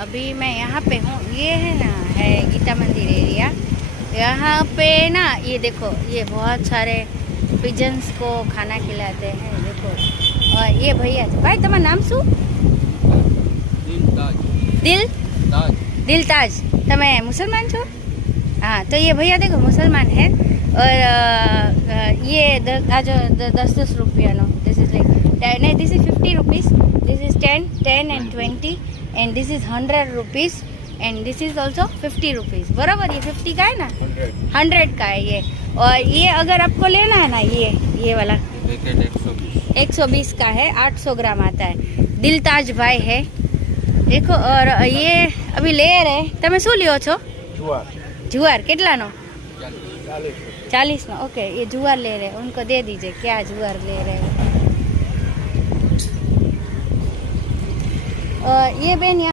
अभी मैं यहाँ पे हूँ, ये है ना है गीता मंदिर एरिया। यहाँ पे ना ये देखो, ये बहुत सारे पिजन्स को खाना खिलाते हैं, देखो। और ये भैया, भाई तुम्हारा नाम शू? दिलताज। તમે मुसलमान છો? हाँ, तो ये भैया देखो मुसलमान है। और ये आज 10 रुपया नो, दिस इज लाइक नहीं, this is 50 rupees, this is 10 and 20 and this is 100 rupees and this is also 50 rupees. बराबर, ये 50 का है ना, 100 का है ये। और ये अगर आपको लेना है ना, ये वाला 120 का है, 800 ग्राम आता है। दिलताज भाई है देखो। और ये अभी ले रहे, તમે શું લ્યો છો? जुआर કેટલાનો? 40 નો। ओके, ये जुआर ले रहे, उनको दे दीजिए। क्या जुआर ले रहे हैं? ये बेन